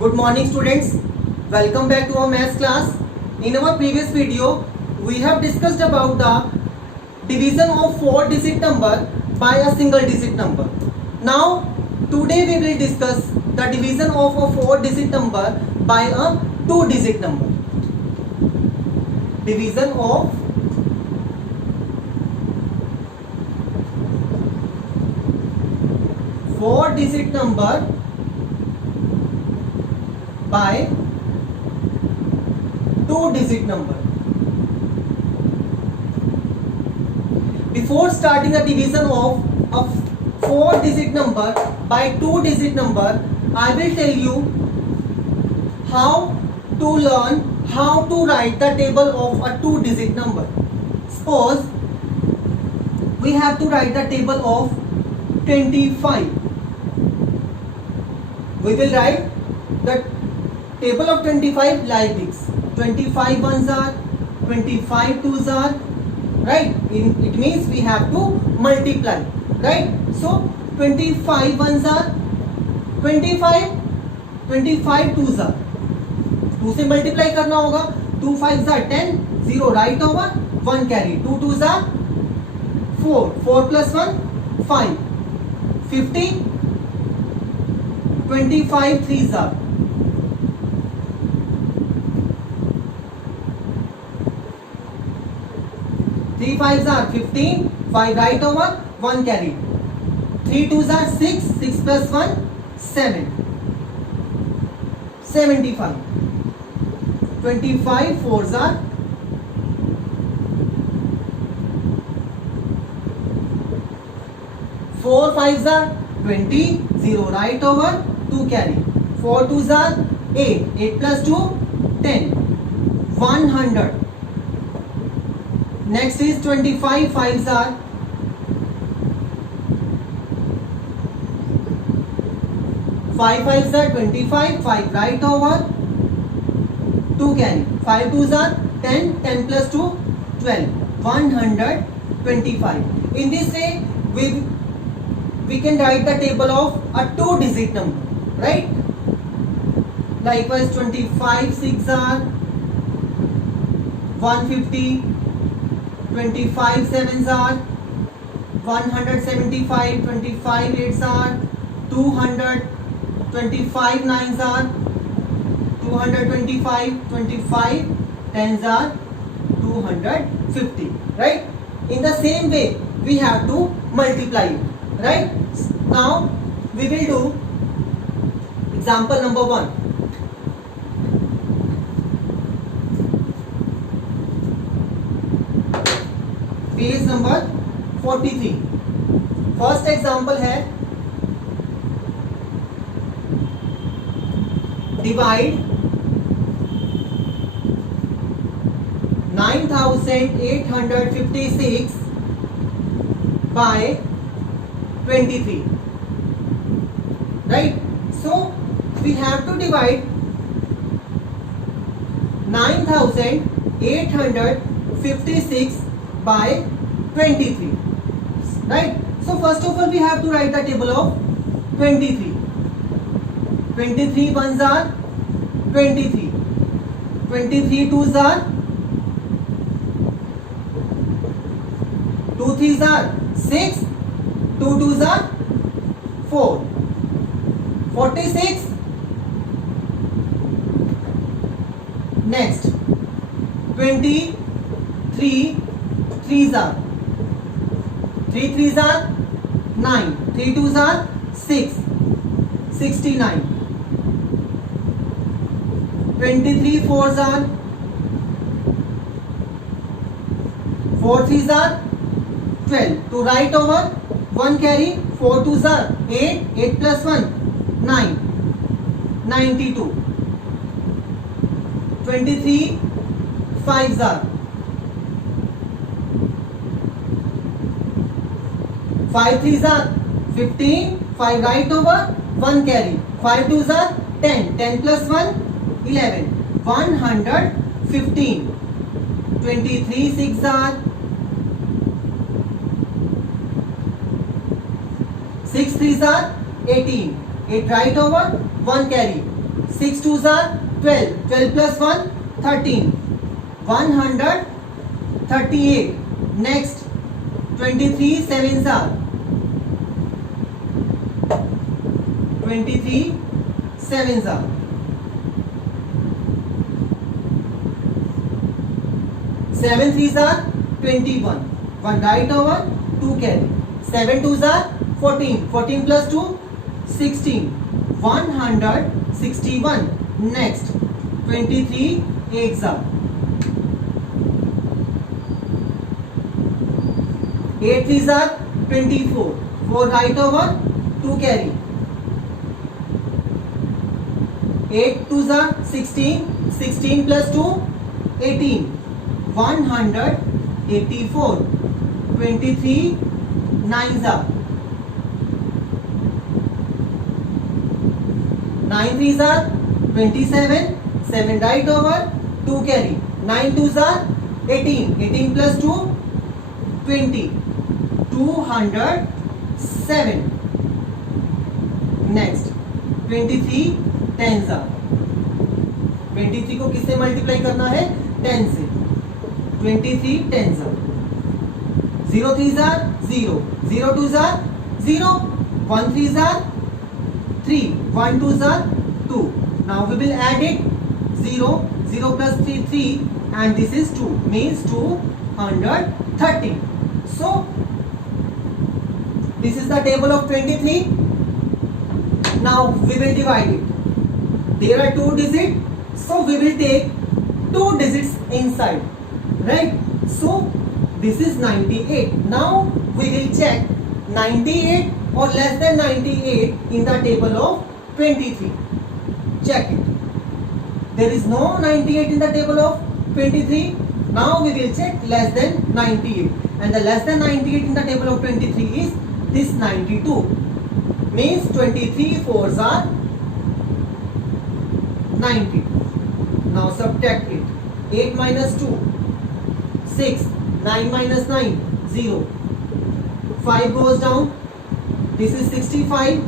Good morning students. Welcome back to our maths class. In our previous video, we have discussed about the division of 4-digit number by a single digit number. Now, today we will discuss the division of a 4-digit number by a 2-digit number. Division of 4-digit number by 2-digit number. Before starting a division of a 4-digit number by 2-digit number, I will tell you how to learn how to write the table of a 2-digit number. Suppose we have to write the table of 25. We will write the table of 25 like this. 25 ones are, 25 twos are, right? It means we have to multiply, right? So 25 ones are 25, 25 twos are, 2 से multiply करना होगा. 2 5s are 10, 0 right over, 1 carry. 2 twos are 4, 4 plus 1 5, 50. 25 threes are 3 5s are 15, 5 right over, 1 carry. 3 twos are 6, 6 plus 1 7, 75. 25 fours are 4 5s are 20, 0 right over, 2 carry. 4 twos are 8, 8 plus 2 10, 100. Next is 25 5s are 5 5s are 25, 5 right over, 2 carry. 5 twos are 10, 10 plus 2 12, 125. In this way we can write the table of a 2-digit number, right? Likewise 25 6 are 150, 25 7s are 175, 25 8s are 200, 25 9s are 225, 25 10s are 250, right? In the same way we have to multiply it, right? Now we will do example number 1. Page number 43. First example है divide 9856 by 23, right? So we have to divide 9856 by 23, right? So first of all we have to write the table of 23. 23 ones are 23, 23 twos are 2 threes are 6, 2 twos are 4, 46. Next 23 threes are 3 threes are 9, 3 twos are 6, 69. 23 fours are 4 threes are 12, 2 right over, 1 carry. 4 twos are 8, 8 plus 1 9, 92. 23 5s are 5 threes are 15, 5 right over, 1 carry. 5 twos are 10, 10 plus 1 11, 115. 23 6s are 6 threes are 18, 8 right over, 1 carry. 6 2s are 12. 12 plus 1, 13. 138. Next, 23 7s are 23 7s are 7 3s are 21. 1 right over, 2 carry. 7 2s are 14. 14 plus 2, 16. 161. Next, 23 8s are 8 3s are 24. 4 right over, 2 carry. 8 2s are 16. 16 plus 2, 18. 184. 23 9s are 9 3s are 27. 7 right over, 2 carry. 9 2s are 18. 18 plus 2, 20. 207. Next, 23 10s are 23 को किससे multiply करना है? 10 से. 23 10s are 0 3s are 0. 0 2s are 0. 1 3s are 3. 1 2s are 2. Now we will add it. 0 0 plus 3 3 and this is 2 means 230. So this is the table of 23. Now we will divide it. There are 2 digits, so we will take 2 digits inside, right? So this is 98. Now we will check 98 or less than 98 in the table of 23. Check it. There is no 98 in the table of 23. Now we will check less than 98, and the less than 98 in the table of 23 is this 92. Means 23 4s are 90. Now subtract it. 8 minus 2, 6. 9 minus 9, 0. 5 goes down. This is 65.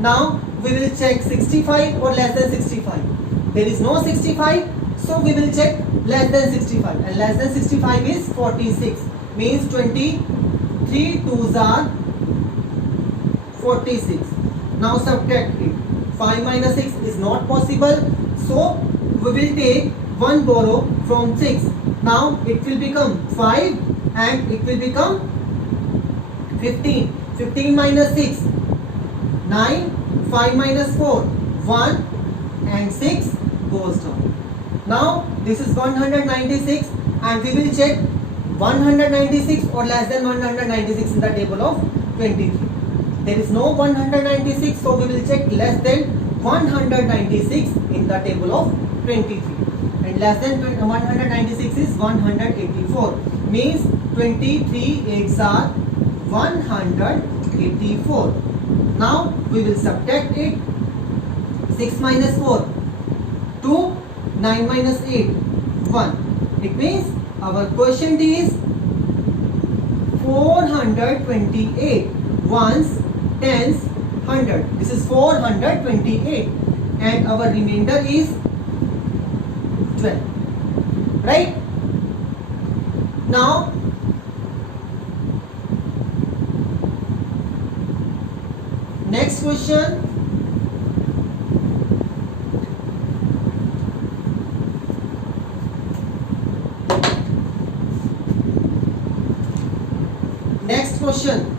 Now we will check 65 or less than 65. There is no 65, so we will check less than 65, and less than 65 is 46. Means 23 2s are 46. Now subtract it. 5 minus 6 is not possible, so we will take 1 borrow from 6. Now it will become 5 and it will become 15. 15 minus 6, 9. 5 minus 4, 1 and 6 goes down. Now this is 196 and we will check 196 or less than 196 in the table of 23. There is no 196, so we will check less than 196 in the table of 23. And less than 196 is 184. Means 23 8s are 184. Now we will subtract it. 6 minus 4, 2. 9 minus 8, 1. It means our quotient is 428. Ones, tens, 100. This is 428 and our remainder is 12. Right? Now next question. Next question.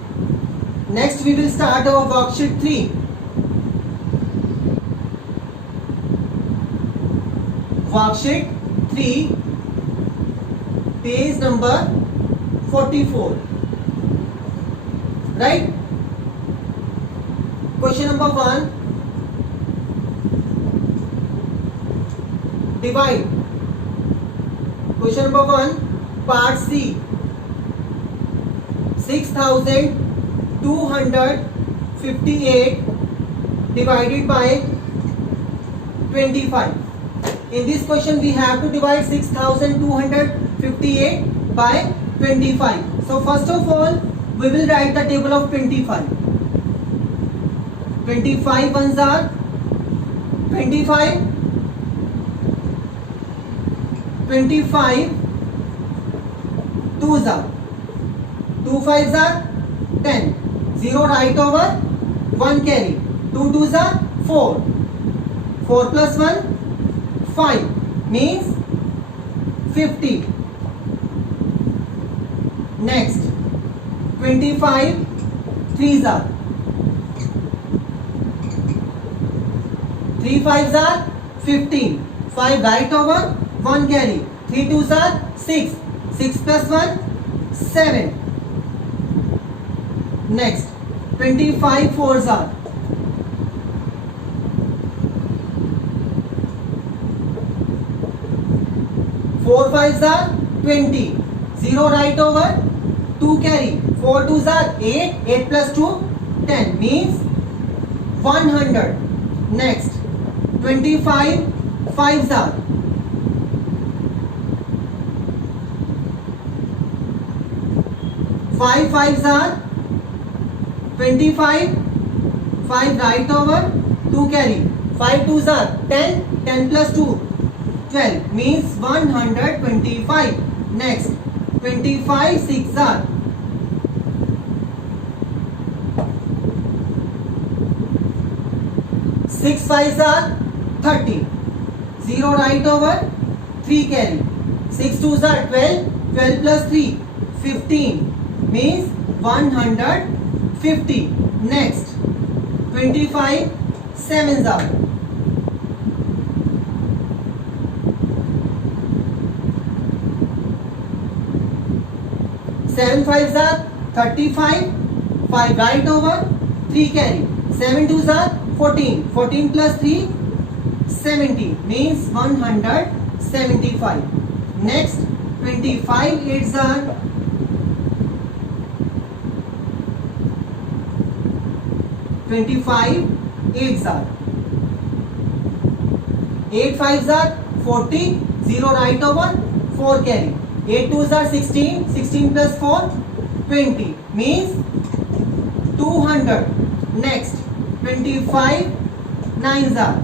Next we will start our worksheet 3. Worksheet 3, page number 44. Right? Question number 1. Divide. Question number 1, part C. 6,258 divided by 25. In this question we have to divide 6,258 by 25. So first of all we will write the table of 25. 25 ones are 25 2s are 2 5s are 10, 0 right over, 1 carry, 2 2s are 4, 4 plus 1 5 means 50. Next 25 3s are 3 5s are 15, 5 right over, 1 carry, 3 2s are 6, 6 plus 1 7. Next 25 4s are 4 5s are 20, 0 right over, 2 carry, 4 2s are 8, 8 plus 2 10 means 100. Next 25 5s are 5 5s are 25, 5 right over, 2 carry, 5 2s are 10, 10 plus 2 12 means 125. Next 25 6 are 6 5s are 30, 0 right over, 3 carry, 6 2s are 12, 12 plus 3 15 means 150. Next 25 7s are 7 5s are 35, 5 right over, 3 carry, 7 2s are 14, 14 plus 3 70 means 175. Next 25 8s are 25 8s are 8 5s are 40, 0 right over, 4 carry, 8 2s are 16, 16 plus 4 20 means 200. Next 25 9s are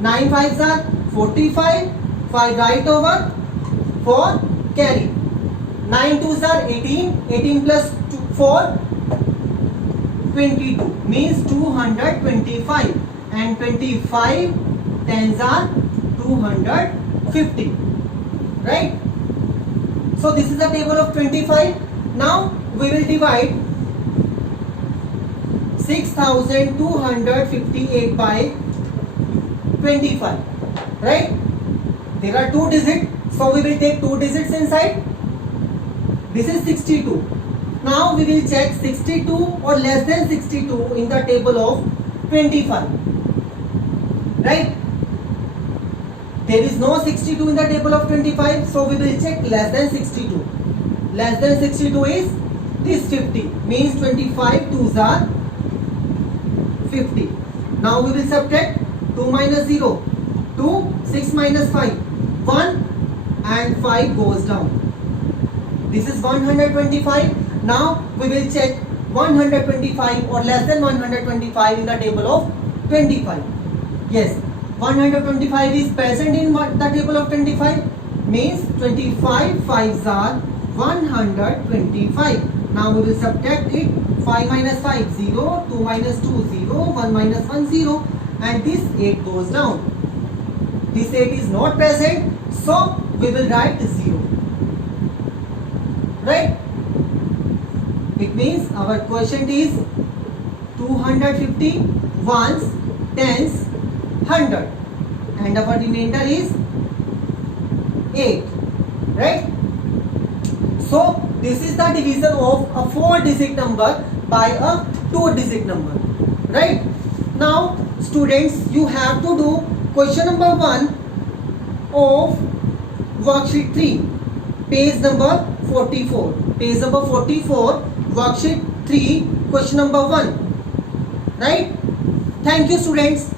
9 5s are 45, 5 right over, 4 carry, 9 2s are 18, 18 plus 4 22 means 225 and 25 10s are 250, right? So this is the table of 25. Now we will divide 6258 by 25, right? There are 2 digits, so we will take 2 digits inside. This is 62. Now we will check 62 or less than 62 in the table of 25, right? There is no 62 in the table of 25, so we will check less than 62. Less than 62 is this 50 means 25 2s are 50. Now we will subtract 2 minus 0 2, 6 minus 5 1 and 5 goes down. This is 125. Now we will check 125 or less than 125 in the table of 25. Yes, 125 is present in the table of 25 means 25 5s are 125. Now we will subtract it. 5 minus 5 0, 2 minus 2 0, 1 minus 1 0 and this 8 goes down. This 8 is not present, so we will write 0, right? It means our quotient is 250 ones, tens, 100 and our remainder is 8, right? So this is the division of a 4-digit number by a 2-digit number, right? Now students, you have to do question number 1 of worksheet 3, page number 44. Page number 44, worksheet 3, question number 1, right? Thank you students.